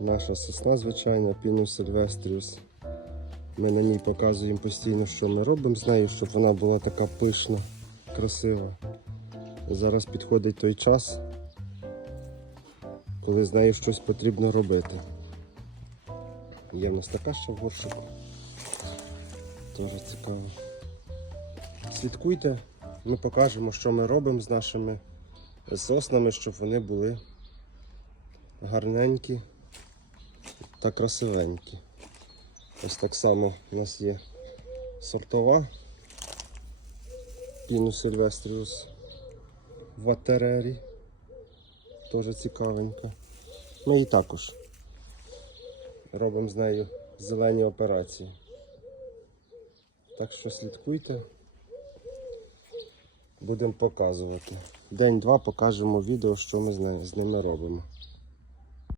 Наша сосна, звичайна, Пінус Сильвестріус. Ми на ній показуємо постійно, що ми робимо з нею, щоб вона була така пишна, красива. Зараз підходить той час, коли з нею щось потрібно робити. Є в нас така ще в горшику. Дуже цікаво. Слідкуйте, ми покажемо, що ми робимо з нашими соснами, щоб вони були гарненькі та красивенькі. Ось так само у нас є сортова Пінус Сильвестріус Ватерері. Теж цікавенька. Ми її також робимо з нею зелені операції. Так що слідкуйте. Будемо показувати. День-два покажемо відео, що ми з ними робимо.